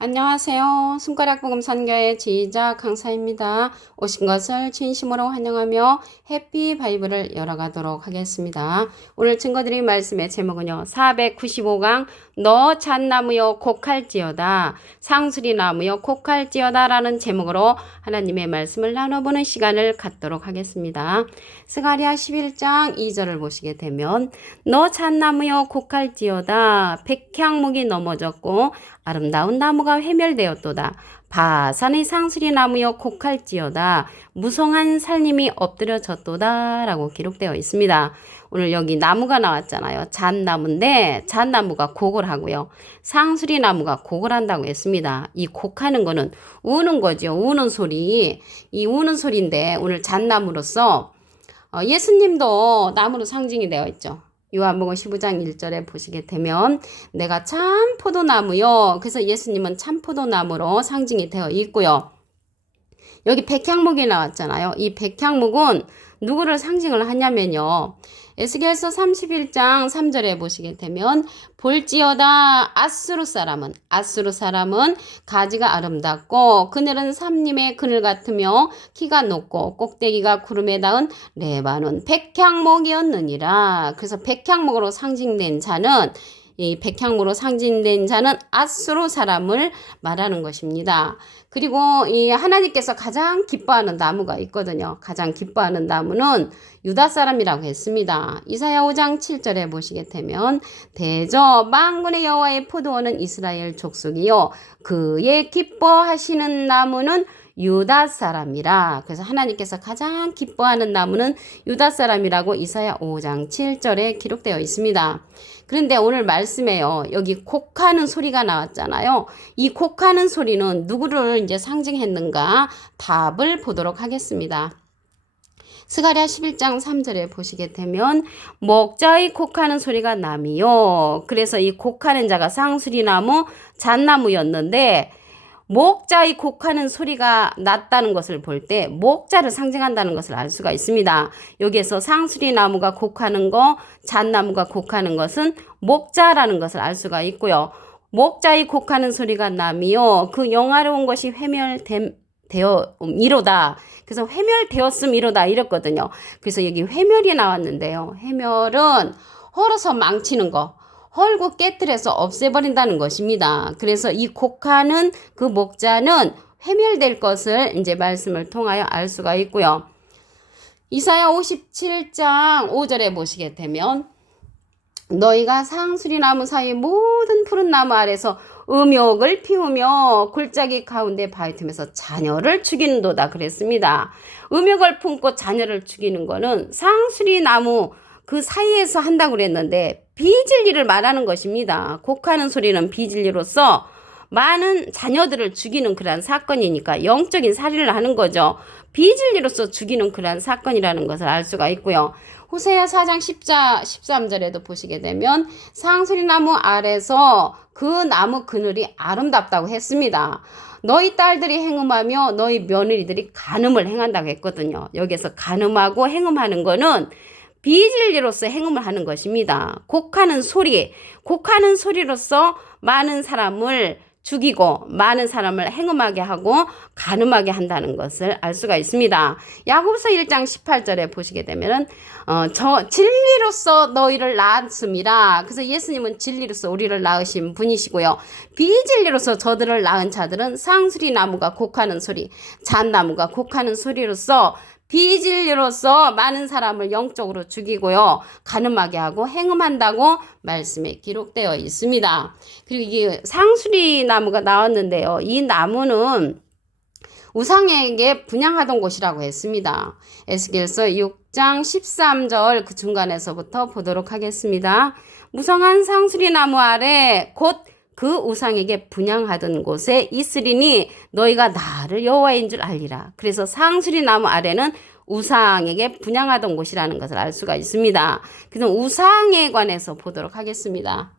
안녕하세요. 손가락복음 선교의 지휘자 강사입니다. 오신 것을 진심으로 환영하며 해피 바이블을 열어가도록 하겠습니다. 오늘 증거드린 말씀의 제목은요. 495강 너 잣나무여 곡할지어다 상수리나무여 곡할지어다 라는 제목으로 하나님의 말씀을 나눠보는 시간을 갖도록 하겠습니다. 스가랴 11장 2절을 보시게 되면 너 잣나무여 곡할지어다 백향목이 넘어졌고 아름다운 나무가 회멸되었도다. 바산의 상수리 나무여 곡할지어다. 무성한 살림이 엎드려졌도다. 라고 기록되어 있습니다. 오늘 여기 나무가 나왔잖아요. 잣나무인데 잣나무가 곡을 하고요. 상수리 나무가 곡을 한다고 했습니다. 이 곡하는 거는 우는 거죠. 우는 소리. 이 우는 소리인데 오늘 잣나무로서 예수님도 나무로 상징이 되어 있죠. 요한복음 15장 1절에 보시게 되면 내가 참 포도나무요. 그래서 예수님은 참 포도나무로 상징이 되어 있고요. 여기 백향목이 나왔잖아요. 이 백향목은 누구를 상징을 하냐면요. 에스겔서 31장 3절에 보시게 되면 볼지어다 아수르 사람은 가지가 아름답고 그늘은 삼림의 그늘 같으며 키가 높고 꼭대기가 구름에 닿은 레바논 백향목이었느니라. 그래서 백향목으로 상징된 자는 이 백향목으로 상징된 자는 아수르 사람을 말하는 것입니다. 그리고 이 하나님께서 가장 기뻐하는 나무가 있거든요. 가장 기뻐하는 나무는 유다 사람이라고 했습니다. 이사야 5장 7절에 보시게 되면 대저 만군의 여호와의 포도원은 이스라엘 족속이요 그의 기뻐하시는 나무는 유다 사람이라. 그래서 하나님께서 가장 기뻐하는 나무는 유다 사람이라고 이사야 5장 7절에 기록되어 있습니다. 그런데 오늘 말씀에요. 여기 곡하는 소리가 나왔잖아요. 이 곡하는 소리는 누구를 이제 상징했는가? 답을 보도록 하겠습니다. 스가랴 11장 3절에 보시게 되면 목자의 곡하는 소리가 남이요. 그래서 이 곡하는 자가 상수리나무, 잣나무였는데 목자의 곡하는 소리가 났다는 것을 볼 때 목자를 상징한다는 것을 알 수가 있습니다. 여기에서 상수리 나무가 곡하는 거, 잣나무가 곡하는 것은 목자라는 것을 알 수가 있고요. 목자의 곡하는 소리가 나며 그 영화로운 것이 회멸되었음이로다. 그래서 회멸되었음이로다 이랬거든요. 그래서 여기 회멸이 나왔는데요. 회멸은 헐어서 망치는 거. 헐고 깨뜨려서 없애버린다는 것입니다. 그래서 이 곡하는 그 목자는 회멸될 것을 이제 말씀을 통하여 알 수가 있고요. 이사야 57장 5절에 보시게 되면 너희가 상수리나무 사이 모든 푸른 나무 아래서 음욕을 피우며 골짜기 가운데 바위 틈에서 자녀를 죽이는도다 그랬습니다. 음욕을 품고 자녀를 죽이는 거는 상수리나무 그 사이에서 한다고 그랬는데 비진리를 말하는 것입니다. 곡하는 소리는 비진리로서 많은 자녀들을 죽이는 그러한 사건이니까 영적인 살인을 하는 거죠. 비진리로서 죽이는 그러한 사건이라는 것을 알 수가 있고요. 호세아 4장 13절에도 보시게 되면 상수리나무 아래서 그 나무 그늘이 아름답다고 했습니다. 너희 딸들이 행음하며 너희 며느리들이 간음을 행한다고 했거든요. 여기서 간음하고 행음하는 거는 비진리로서 행음을 하는 것입니다. 곡하는 소리로서 많은 사람을 죽이고 많은 사람을 행음하게 하고 간음하게 한다는 것을 알 수가 있습니다. 야고보서 1장 18절에 보시게 되면은 저 진리로서 너희를 낳았음이라. 그래서 예수님은 진리로서 우리를 낳으신 분이시고요. 비진리로서 저들을 낳은 자들은 상수리 나무가 곡하는 소리, 잣나무가 곡하는 소리로서 비진리로서 많은 사람을 영적으로 죽이고요. 간음하게 하고 행음한다고 말씀에 기록되어 있습니다. 그리고 이게 상수리 나무가 나왔는데요. 이 나무는 우상에게 분향하던 곳이라고 했습니다. 에스겔서 6장 13절 그 중간에서부터 보도록 하겠습니다. 무성한 상수리 나무 아래 곧 그 우상에게 분향하던 곳에 있으리니 너희가 나를 여호와인 줄 알리라. 그래서 상수리 나무 아래는 우상에게 분향하던 곳이라는 것을 알 수가 있습니다. 그래서 우상에 관해서 보도록 하겠습니다.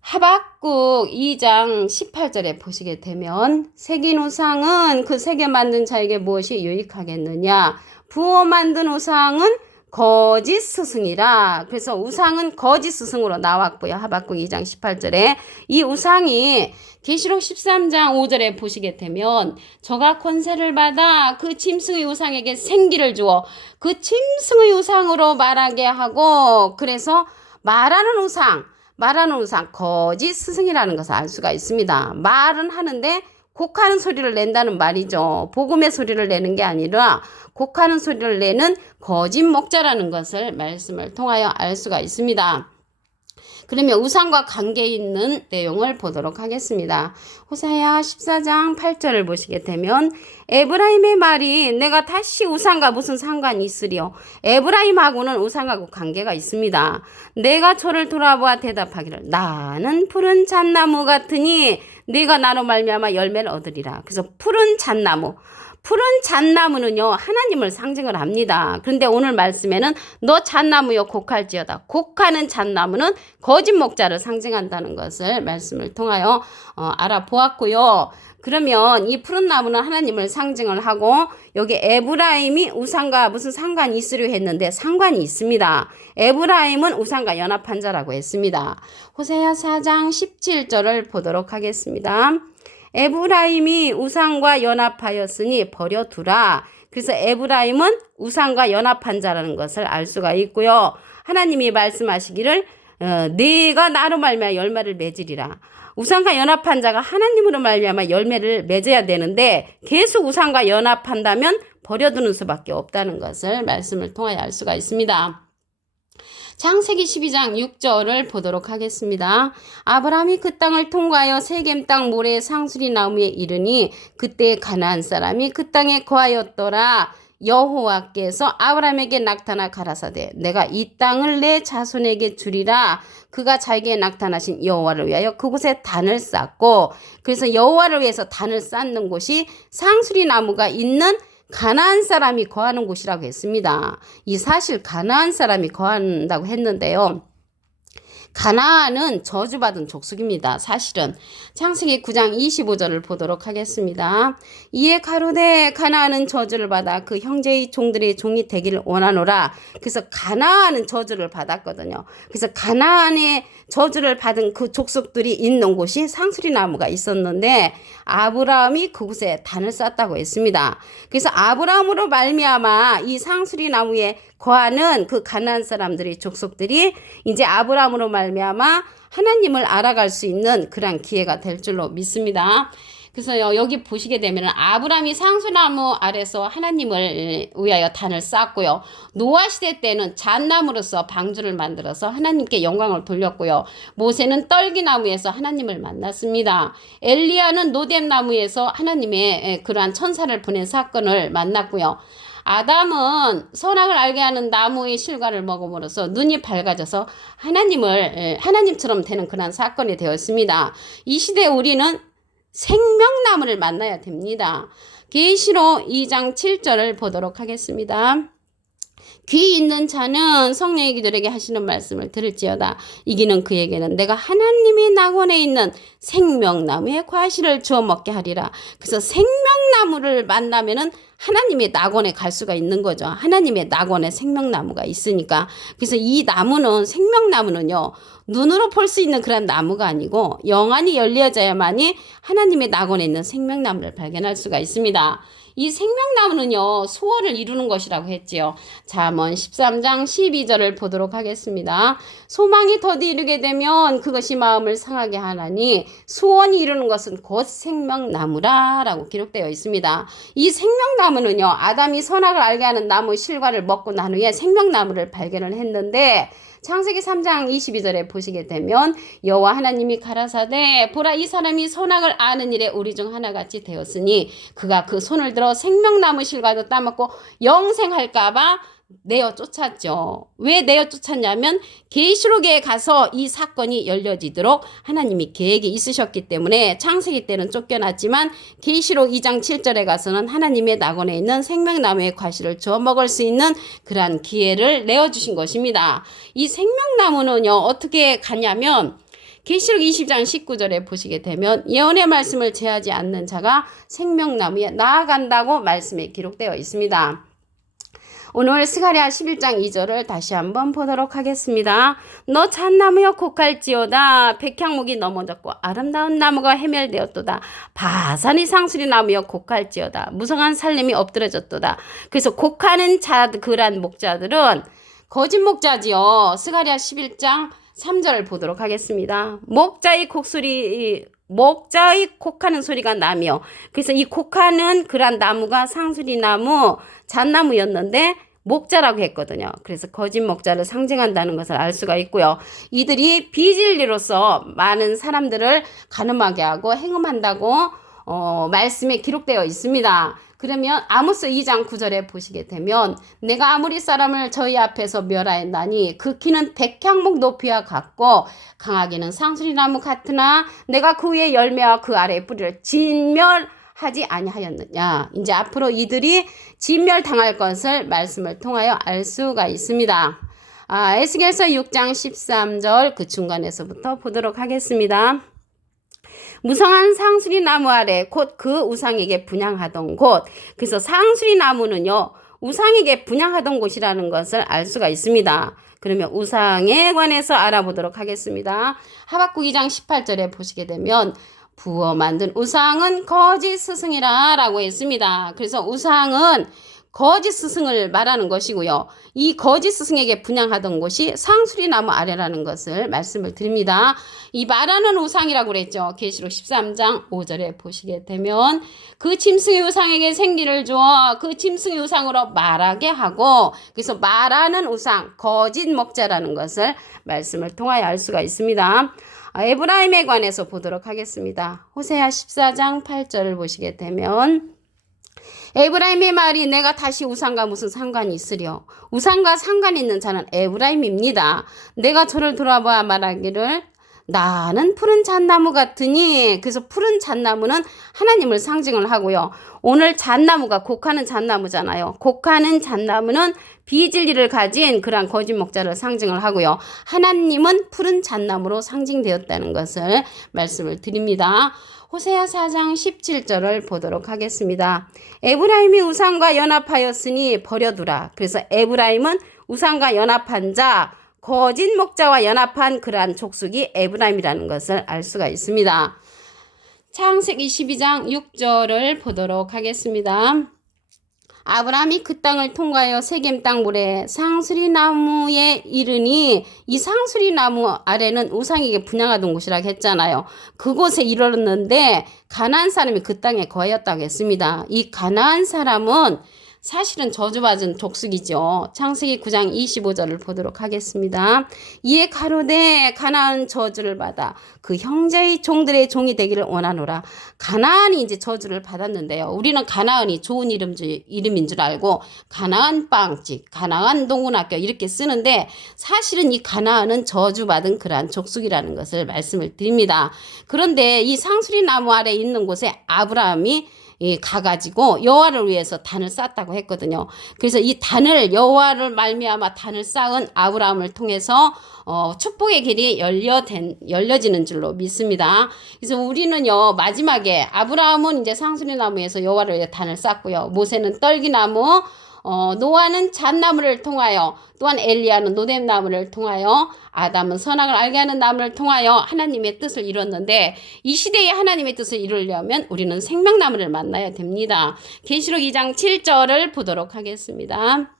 하박국 2장 18절에 보시게 되면 새긴 우상은 그 새겨 만든 자에게 무엇이 유익하겠느냐. 부어 만든 우상은 거짓 스승이라. 그래서 우상은 거짓 스승으로 나왔고요. 하박국 2장 18절에 이 우상이 계시록 13장 5절에 보시게 되면 저가 권세를 받아 그 짐승의 우상에게 생기를 주어 그 짐승의 우상으로 말하게 하고, 그래서 말하는 우상 거짓 스승이라는 것을 알 수가 있습니다. 말은 하는데 곡하는 소리를 낸다는 말이죠. 복음의 소리를 내는 게 아니라 곡하는 소리를 내는 거짓 목자라는 것을 말씀을 통하여 알 수가 있습니다. 그러면 우상과 관계 있는 내용을 보도록 하겠습니다. 호사야 14장 8절을 보시게 되면 에브라임의 말이 내가 다시 우상과 무슨 상관이 있으리요. 에브라임하고는 우상하고 관계가 있습니다. 내가 저를 돌아보아 대답하기를 나는 푸른 잣나무 같으니 네가 나로 말미암아 열매를 얻으리라. 그래서 푸른 잣나무는요 하나님을 상징을 합니다. 그런데 오늘 말씀에는 너 잣나무여 곡할지어다. 곡하는 잣나무는 거짓 목자를 상징한다는 것을 말씀을 통하여 알아보았고요. 그러면 이 푸른 나무는 하나님을 상징을 하고, 여기 에브라임이 우상과 무슨 상관이 있으려 했는데 상관이 있습니다. 에브라임은 우상과 연합한 자라고 했습니다. 호세아 4장 17절을 보도록 하겠습니다. 에브라임이 우상과 연합하였으니 버려두라. 그래서 에브라임은 우상과 연합한 자라는 것을 알 수가 있고요. 하나님이 말씀하시기를 네가 나로 말미암아 열매를 맺으리라. 우상과 연합한 자가 하나님으로 말미암아 열매를 맺어야 되는데 계속 우상과 연합한다면 버려두는 수밖에 없다는 것을 말씀을 통하여 알 수가 있습니다. 창세기 12장 6절을 보도록 하겠습니다. 아브라함이 그 땅을 통과하여 세겜 땅 모래 상수리 나무에 이르니 그때 가나안 사람이 그 땅에 거하였더라. 여호와께서 아브라함에게 나타나 가라사대 내가 이 땅을 내 자손에게 주리라. 그가 자기에게 나타나신 여호와를 위하여 그곳에 단을 쌓고, 그래서 여호와를 위해서 단을 쌓는 곳이 상수리 나무가 있는 가나안 사람이 거하는 곳이라고 했습니다. 이 사실 가나안 사람이 거한다고 했는데요. 가나안은 저주받은 족속입니다. 사실은 창세기 9장 25절을 보도록 하겠습니다. 이에 가로되 가나안은 저주를 받아 그 형제의 종들의 종이 되기를 원하노라. 그래서 가나안은 저주를 받았거든요. 그래서 가나안의 저주를 받은 그 족속들이 있는 곳이 상수리 나무가 있었는데 아브라함이 그곳에 단을 쌓았다고 했습니다. 그래서 아브라함으로 말미암아 이 상수리 나무에 거하는 그 가나안 사람들의 족속들이 이제 아브라함으로 말미암아 하나님을 알아갈 수 있는 그런 기회가 될 줄로 믿습니다. 그래서 여기 보시게 되면 아브라함이 상수나무 아래서 하나님을 위하여 단을 쌓았고요. 노아 시대 때는 잣나무로서 방주를 만들어서 하나님께 영광을 돌렸고요. 모세는 떨기나무에서 하나님을 만났습니다. 엘리야는 노뎀나무에서 하나님의 그러한 천사를 보낸 사건을 만났고요. 아담은 선악을 알게 하는 나무의 실과를 먹음으로써 눈이 밝아져서 하나님처럼 되는 그런 사건이 되었습니다. 이 시대에 우리는 생명나무를 만나야 됩니다. 계시록 2장 7절을 보도록 하겠습니다. 귀 있는 자는 성령의 기들에게 하시는 말씀을 들을지어다. 이기는 그에게는 내가 하나님의 낙원에 있는 생명나무의 과실을 주어 먹게 하리라. 그래서 생명나무를 만나면은 하나님의 낙원에 갈 수가 있는 거죠. 하나님의 낙원에 생명나무가 있으니까. 그래서 이 나무는, 생명나무는요, 눈으로 볼 수 있는 그런 나무가 아니고 영안이 열려져야만이 하나님의 낙원에 있는 생명나무를 발견할 수가 있습니다. 이 생명나무는요, 소원을 이루는 것이라고 했지요. 잠언 13장 12절을 보도록 하겠습니다. 소망이 더디 이르게 되면 그것이 마음을 상하게 하나니 소원이 이루는 것은 곧 생명나무라 라고 기록되어 있습니다. 이 생명나무는요, 아담이 선악을 알게 하는 나무의 실과를 먹고 난 후에 생명나무를 발견을 했는데, 창세기 3장 22절에 보시게 되면 여호와 하나님이 가라사대 보라 이 사람이 선악을 아는 일에 우리 중 하나같이 되었으니 그가 그 손을 들어 생명나무 실과도 따먹고 영생할까봐 내어 쫓았죠. 왜 내어 쫓았냐면 계시록에 가서 이 사건이 열려지도록 하나님이 계획이 있으셨기 때문에 창세기 때는 쫓겨났지만 계시록 2장 7절에 가서는 하나님의 낙원에 있는 생명나무의 과실을 주워 먹을 수 있는 그러한 기회를 내어주신 것입니다. 이 생명나무는요, 어떻게 가냐면 계시록 20장 19절에 보시게 되면 예언의 말씀을 제하지 않는 자가 생명나무에 나아간다고 말씀에 기록되어 있습니다. 오늘 스가랴 11장 2절을 다시 한번 보도록 하겠습니다. 너 잣나무여 곡할지어다. 백향목이 넘어졌고 아름다운 나무가 해멸되었도다. 바산이 상수리 나무여 곡할지어다. 무성한 살림이 엎드러졌도다. 그래서 곡하는 그란 목자들은 거짓 목자지요. 스가랴 11장 3절을 보도록 하겠습니다. 목자의 곡하는 소리가 나며, 그래서 이 곡하는 그란 나무가 상수리 나무, 잣나무였는데 목자라고 했거든요. 그래서 거짓 목자를 상징한다는 것을 알 수가 있고요. 이들이 비진리로서 많은 사람들을 가늠하게 하고 행음한다고 말씀에 기록되어 있습니다. 그러면 아모스 2장 9절에 보시게 되면 내가 아무리 사람을 저희 앞에서 멸하였나니 그 키는 백향목 높이와 같고 강하기는 상수리나무 같으나 내가 그 위에 열매와 그 아래의 뿌리를 진멸하지 아니하였느냐. 이제 앞으로 이들이 진멸당할 것을 말씀을 통하여 알 수가 있습니다. 에스겔서 6장 13절 그 중간에서부터 보도록 하겠습니다. 무성한 상수리 나무 아래 곧 그 우상에게 분향하던 곳. 그래서 상수리 나무는요, 우상에게 분향하던 곳이라는 것을 알 수가 있습니다. 그러면 우상에 관해서 알아보도록 하겠습니다. 하박국 2장 18절에 보시게 되면 부어 만든 우상은 거짓 스승이라 라고 했습니다. 그래서 우상은 거짓 스승을 말하는 것이고요. 이 거짓 스승에게 분향하던 곳이 상수리 나무 아래라는 것을 말씀을 드립니다. 이 말하는 우상이라고 그랬죠. 계시록 13장 5절에 보시게 되면 그 짐승의 우상에게 생기를 주어 그 짐승의 우상으로 말하게 하고, 그래서 말하는 우상, 거짓 목자라는 것을 말씀을 통하여 알 수가 있습니다. 에브라임에 관해서 보도록 하겠습니다. 호세아 14장 8절을 보시게 되면 에브라임의 말이 내가 다시 우상과 무슨 상관이 있으려. 우상과 상관 있는 자는 에브라임입니다. 내가 저를 돌아보아 말하기를 나는 푸른 잣나무 같으니. 그래서 푸른 잣나무는 하나님을 상징을 하고요. 오늘 잣나무가 곡하는 잣나무잖아요. 곡하는 잣나무는 비진리를 가진 그러한 거짓 목자를 상징을 하고요. 하나님은 푸른 잣나무로 상징되었다는 것을 말씀을 드립니다. 호세아 4장 17절을 보도록 하겠습니다. 에브라임이 우상과 연합하였으니 버려두라. 그래서 에브라임은 우상과 연합한 자, 거짓 목자와 연합한 그러한 족속이 에브라임이라는 것을 알 수가 있습니다. 창세기 22장 6절을 보도록 하겠습니다. 아브라함이 그 땅을 통과하여 세겜 땅 모래 상수리 나무에 이르니, 이 상수리 나무 아래는 우상에게 분향하던 곳이라고 했잖아요. 그곳에 이르렀는데 가나안 사람이 그 땅에 거하였다고 했습니다. 이 가나안 사람은 사실은 저주받은 족속이죠. 창세기 9장 25절을 보도록 하겠습니다. 이에 가로되 가나안 저주를 받아 그 형제의 종들의 종이 되기를 원하노라. 가나안이 이제 저주를 받았는데요. 우리는 가나안이 좋은 이름인 줄 알고 가나안 빵집, 가나안 동문학교 이렇게 쓰는데 사실은 이 가나안은 저주받은 그러한 족속이라는 것을 말씀을 드립니다. 그런데 이 상수리 나무 아래 있는 곳에 아브라함이 가가지고 여호와를 위해서 단을 쌓았다고 했거든요. 그래서 이 단을 여호와를 말미암아 단을 쌓은 아브라함을 통해서 축복의 길이 열려지는 줄로 믿습니다. 그래서 우리는요, 마지막에 아브라함은 이제 상수리 나무에서 여호와를 위해 단을 쌓고요. 모세는 떨기나무, 노아는 잣나무를 통하여, 또한 엘리야는 노뎀나무를 통하여, 아담은 선악을 알게 하는 나무를 통하여 하나님의 뜻을 이뤘는데, 이 시대에 하나님의 뜻을 이루려면 우리는 생명나무를 만나야 됩니다. 계시록 2장 7절을 보도록 하겠습니다.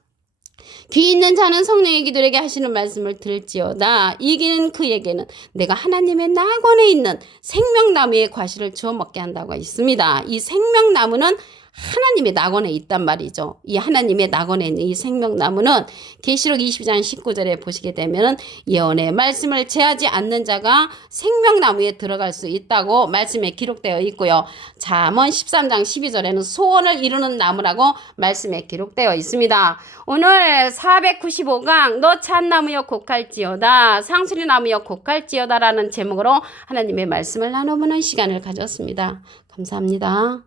귀 있는 자는 성령의 기도에게 하시는 말씀을 들을지어다. 이기는 그에게는 내가 하나님의 낙원에 있는 생명나무의 과실을 주워 먹게 한다고 있습니다. 이 생명나무는 하나님의 낙원에 있단 말이죠. 이 하나님의 낙원에 있는 이 생명나무는 계시록 22장 19절에 보시게 되면 예언의 말씀을 제하지 않는 자가 생명나무에 들어갈 수 있다고 말씀에 기록되어 있고요. 잠언 13장 12절에는 소원을 이루는 나무라고 말씀에 기록되어 있습니다. 오늘 495강 너 잣나무여 곡할지어다, 상수리나무여 곡할지어다 라는 제목으로 하나님의 말씀을 나눠보는 시간을 가졌습니다. 감사합니다.